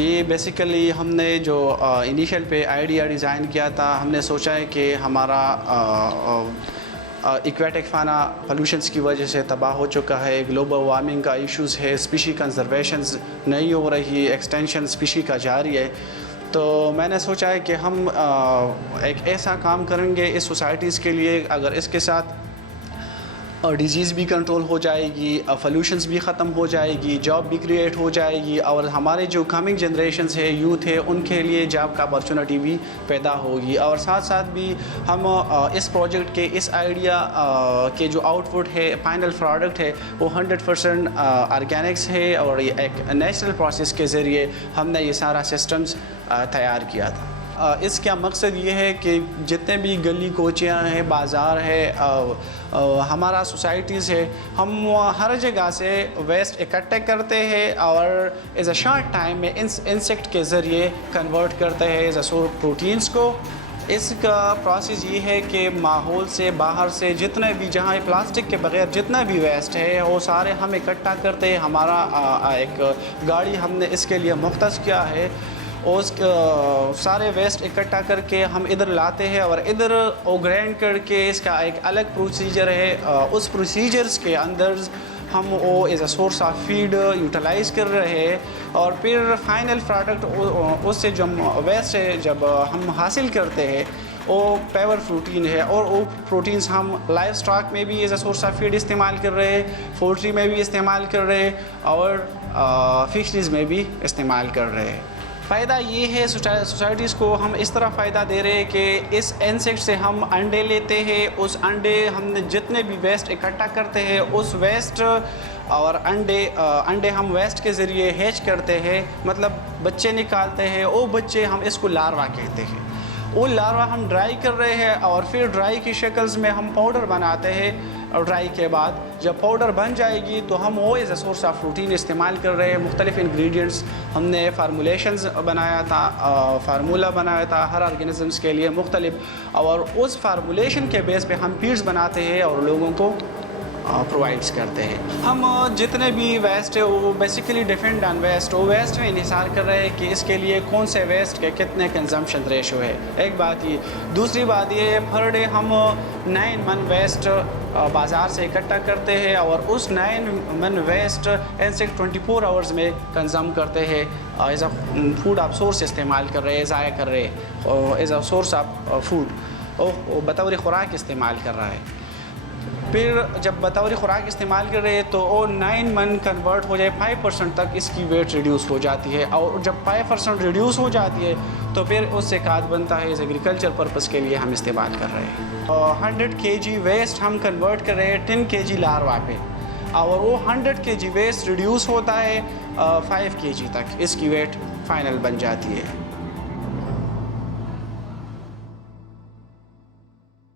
ये बेसिकली हमने जो इनिशियल पे आइडिया डिज़ाइन किया था, हमने सोचा है कि हमारा एक्वेटिक फाना पोल्यूशंस की वजह से तबाह हो चुका है, ग्लोबल वार्मिंग का इश्यूज़ है, स्पीशी कंजर्वेशंस नहीं हो रही, एक्सटेंशन स्पीशी का जारी है। तो मैंने सोचा है कि हम एक ऐसा काम करेंगे इस सोसाइटीज़ के लिए, अगर इसके साथ और डिज़ीज़ भी कंट्रोल हो जाएगी, पोल्यूशंस भी ख़त्म हो जाएगी, जॉब भी क्रिएट हो जाएगी और हमारे जो कमिंग जनरेशन्स है, यूथ है, उनके लिए जॉब का अपॉर्चुनिटी भी पैदा होगी। और साथ साथ भी हम इस प्रोजेक्ट के इस आइडिया के जो आउटपुट है, फाइनल प्रोडक्ट है, वो 100% ऑर्गेनिक्स है और ये एक नेचुरल प्रोसेस के ज़रिए हमने ये सारा सिस्टम्स तैयार किया था। इसका मकसद ये है कि जितने भी गली कोचियाँ हैं, बाज़ार है, हमारा सोसाइटीज़ है, हम हर जगह से वेस्ट इकट्ठे करते हैं और एज अ शॉर्ट टाइम में इंसेक्ट के ज़रिए कन्वर्ट करते हैं एज अ सोर्स प्रोटीन्स को। इसका प्रोसेस ये है कि माहौल से बाहर से जितने भी, जहाँ प्लास्टिक के बगैर जितना भी वेस्ट है, वो सारे हम इकट्ठा करते हैं। हमारा एक गाड़ी हमने इसके लिए मुख्तस किया है, उस सारे वेस्ट इकट्ठा करके हम इधर लाते हैं और इधर वो ग्राइंड करके इसका एक अलग प्रोसीजर है। उस प्रोसीजर्स के अंदर हम वो as a source of feed utilise कर रहे हैं और फिर फाइनल प्रोडक्ट उससे जो वेस्ट है जब हम हासिल करते हैं वो पेवर प्रोटीन है और वो प्रोटीन्स हम लाइव स्टॉक में भी as a source of feed इस्तेमाल कर रहे हैं, पोल्ट्री में भी इस्तेमाल कर रहे हैं और फिशरीज़ में भी इस्तेमाल कर रहे हैं। फ़ायदा ये है सोसाइटीज़ को हम इस तरह फ़ायदा दे रहे हैं कि इस इंसेक्ट से हम अंडे लेते हैं, उस अंडे हमने जितने भी वेस्ट इकट्ठा करते हैं उस वेस्ट और अंडे हम वेस्ट के ज़रिए हैच करते हैं, मतलब बच्चे निकालते हैं। वो बच्चे हम इसको लार्वा कहते हैं। वो लार्वा हम ड्राई कर रहे हैं और फिर ड्राई की शक्ल्स में हम पाउडर बनाते हैं और ड्राई के बाद जब पाउडर बन जाएगी तो हम वो as a source of protein इस्तेमाल कर रहे हैं। मुख्तलिफ इंग्रेडिएंट्स हमने फार्मूलेशंस बनाया था, फार्मूला बनाया था हर ऑर्गेनिज़म्स के लिए मुख्तलिफ, और उस फार्मूलेशन के बेस पे हम फीड्स बनाते हैं और लोगों को प्रोवाइड्स करते हैं। हम जितने भी वेस्ट है वो बेसिकली डिफरेंट ऑन वेस्ट, वो वेस्ट में इंहिसार कर रहे हैं कि इसके लिए कौन से वेस्ट के कितने कंजम्पशन रेशो है। एक बात ये, दूसरी बात ये है पर डे हम 9 मन वेस्ट बाज़ार से इकट्ठा करते हैं और उस 9 मन वेस्ट इंसेक्ट 24 आवर्स में कंज़म करते हैं, as a food of source इस्तेमाल कर रहे हैं, ज़ाया कर रहे हैं, as a source of food बतौर खुराक इस्तेमाल कर रहा है। फिर जब बतौर खुराक इस्तेमाल कर रहे हैं तो वो 9 मन कन्वर्ट हो जाए 5% तक इसकी वेट रिड्यूस हो जाती है और जब 5% रिड्यूस हो जाती है तो फिर उससे खाद बनता है, इस एग्रीकल्चर पर्पज़ के लिए हम इस्तेमाल कर रहे हैं। 100 kg वेस्ट हम कन्वर्ट कर रहे हैं 10 kg लार्वा पे और वो 100 kg वेस्ट रिड्यूस होता है 5 kg तक, इसकी वेट फाइनल बन जाती है।